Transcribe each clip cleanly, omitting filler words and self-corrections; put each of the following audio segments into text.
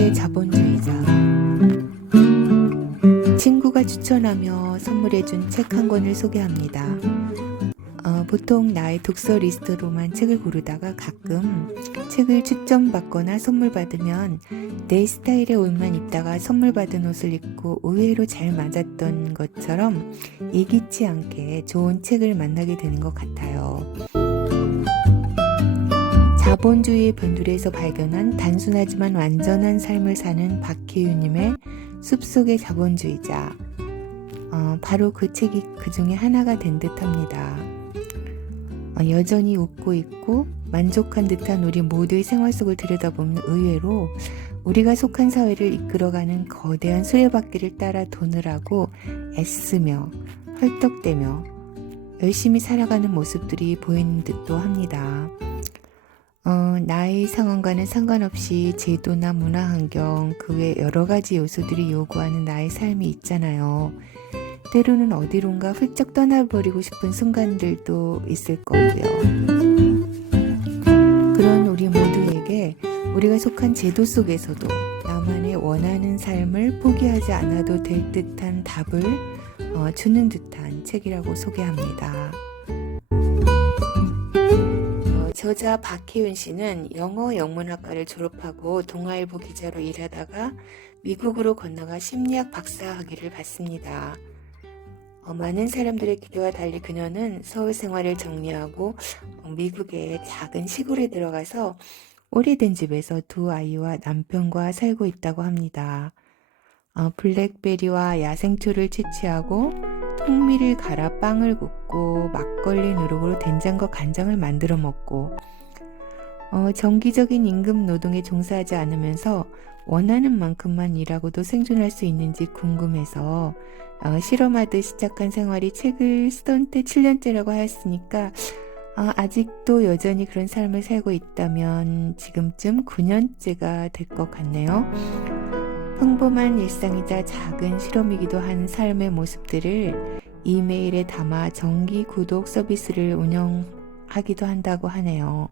숲속의 자본주의자. 친구가 추천하며 선물해준 책 한 권을 소개합니다. 보통 나의 독서 리스트로만 책을 고르다가 가끔 책을 추천받거나 선물 받으면 내 스타일의 옷만 입다가 선물 받은 옷을 입고 의외로 잘 맞았던 것처럼 예기치 않게 좋은 책을 만나게 되는 것 같아요. 자본주의의 변두리에서 발견한 단순하지만 완전한 삶을 사는 박혜윤님의 숲속의 자본주의자. 바로 그 책이 그 중에 하나가 된 듯합니다. 여전히 웃고 있고 만족한 듯한 우리 모두의 생활 속을 들여다보면 의외로 우리가 속한 사회를 이끌어가는 거대한 수레바퀴를 따라 도느라고 애쓰며 헐떡대며 열심히 살아가는 모습들이 보이는 듯도 합니다. 나의 상황과는 상관없이 제도나 문화 환경, 그 외 여러 가지 요소들이 요구하는 나의 삶이 있잖아요. 때로는 어디론가 훌쩍 떠나버리고 싶은 순간들도 있을 거고요. 그런 우리 모두에게 우리가 속한 제도 속에서도 나만의 원하는 삶을 포기하지 않아도 될 듯한 답을 주는 듯한 책이라고 소개합니다. 저자 박혜윤 씨는 영어 영문학과를 졸업하고 동아일보 기자로 일하다가 미국으로 건너가 심리학 박사 학위를 받습니다. 많은 사람들의 기대와 달리 그녀는 서울 생활을 정리하고 미국의 작은 시골에 들어가서 오래된 집에서 두 아이와 남편과 살고 있다고 합니다. 블랙베리와 야생초를 채취하고 통밀을 갈아 빵을 굽고 막걸리 누룩으로 된장과 간장을 만들어 먹고 정기적인 임금 노동에 종사하지 않으면서 원하는 만큼만 일하고도 생존할 수 있는지 궁금해서 실험하듯 시작한 생활이 책을 쓰던 때 7년째라고 하였으니까 아직도 여전히 그런 삶을 살고 있다면 지금쯤 9년째가 될 것 같네요. 평범한 일상이자 작은 실험이기도 한 삶의 모습들을 이메일에 담아 정기 구독 서비스를 운영하기도 한다고 하네요.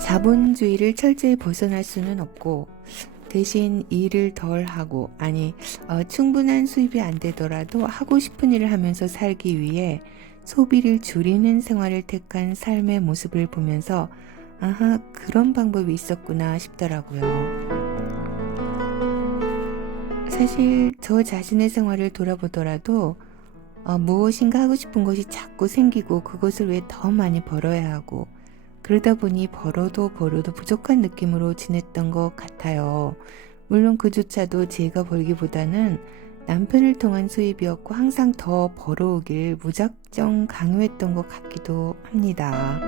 자본주의를 철저히 벗어날 수는 없고 대신 일을 덜 하고 충분한 수입이 안 되더라도 하고 싶은 일을 하면서 살기 위해 소비를 줄이는 생활을 택한 삶의 모습을 보면서 그런 방법이 있었구나 싶더라고요. 사실 저 자신의 생활을 돌아보더라도 무엇인가 하고 싶은 것이 자꾸 생기고 그것을 왜 더 많이 벌어야 하고 그러다 보니 벌어도 부족한 느낌으로 지냈던 것 같아요. 물론 그조차도 제가 벌기보다는 남편을 통한 수입이었고 항상 더 벌어오길 무작정 강요했던 것 같기도 합니다.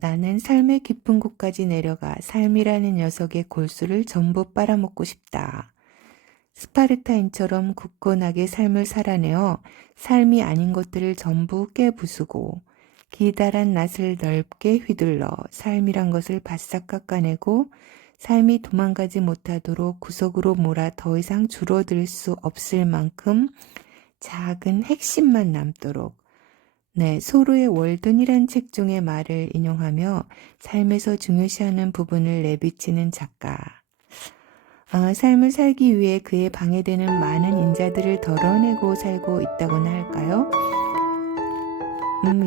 나는 삶의 깊은 곳까지 내려가 삶이라는 녀석의 골수를 전부 빨아먹고 싶다. 스파르타인처럼 굳건하게 삶을 살아내어 삶이 아닌 것들을 전부 깨부수고 기다란 낫을 넓게 휘둘러 삶이란 것을 바싹 깎아내고 삶이 도망가지 못하도록 구석으로 몰아 더 이상 줄어들 수 없을 만큼 작은 핵심만 남도록 소로의 월든이란 책 중의 말을 인용하며 삶에서 중요시하는 부분을 내비치는 작가. 삶을 살기 위해 그에 방해되는 많은 인자들을 덜어내고 살고 있다고나 할까요?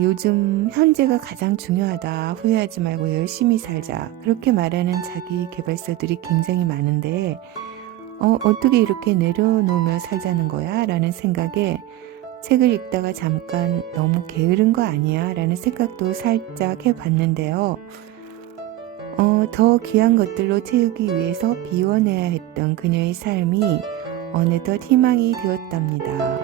요즘 현재가 가장 중요하다. 후회하지 말고 열심히 살자. 그렇게 말하는 자기 개발서들이 굉장히 많은데 어떻게 이렇게 내려놓으며 살자는 거야? 라는 생각에 책을 읽다가 잠깐 너무 게으른 거 아니야? 라는 생각도 살짝 해봤는데요. 더 귀한 것들로 채우기 위해서 비워내야 했던 그녀의 삶이 어느덧 희망이 되었답니다.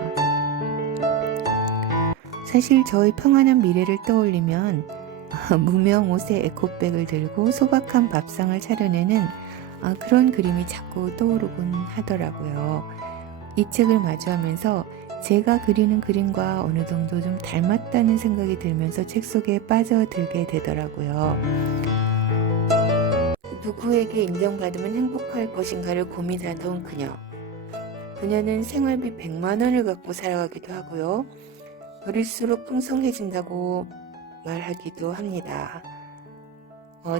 사실 저의 평안한 미래를 떠올리면 무명 옷에 에코백을 들고 소박한 밥상을 차려내는 그런 그림이 자꾸 떠오르곤 하더라고요. 이 책을 마주하면서 제가 그리는 그림과 어느 정도 좀 닮았다는 생각이 들면서 책 속에 빠져들게 되더라고요. 누구에게 인정받으면 행복할 것인가를 고민하던 그녀. 그녀는 생활비 100만 원을 갖고 살아가기도 하고요. 어릴수록 풍성해진다고 말하기도 합니다.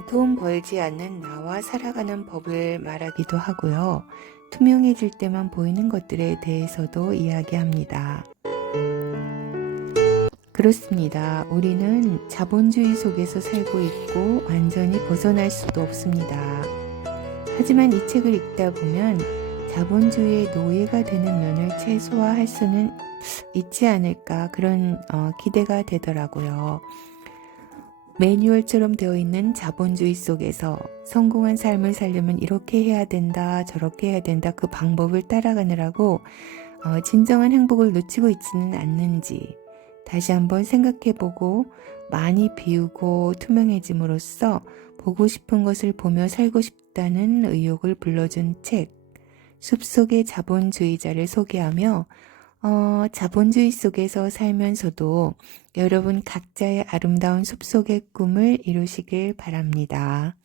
돈 벌지 않는 나와 살아가는 법을 말하기도 하고요. 투명해질 때만 보이는 것들에 대해서도 이야기합니다. 그렇습니다. 우리는 자본주의 속에서 살고 있고 완전히 벗어날 수도 없습니다. 하지만 이 책을 읽다 보면 자본주의의 노예가 되는 면을 최소화할 수는 있지 않을까 그런 기대가 되더라고요. 매뉴얼처럼 되어 있는 자본주의 속에서 성공한 삶을 살려면 이렇게 해야 된다, 저렇게 해야 된다, 그 방법을 따라가느라고 진정한 행복을 놓치고 있지는 않는지 다시 한번 생각해보고 많이 비우고 투명해짐으로써 보고 싶은 것을 보며 살고 싶다는 의욕을 불러준 책, 숲속의 자본주의자를 소개하며 자본주의 속에서 살면서도 여러분 각자의 아름다운 숲속의 꿈을 이루시길 바랍니다.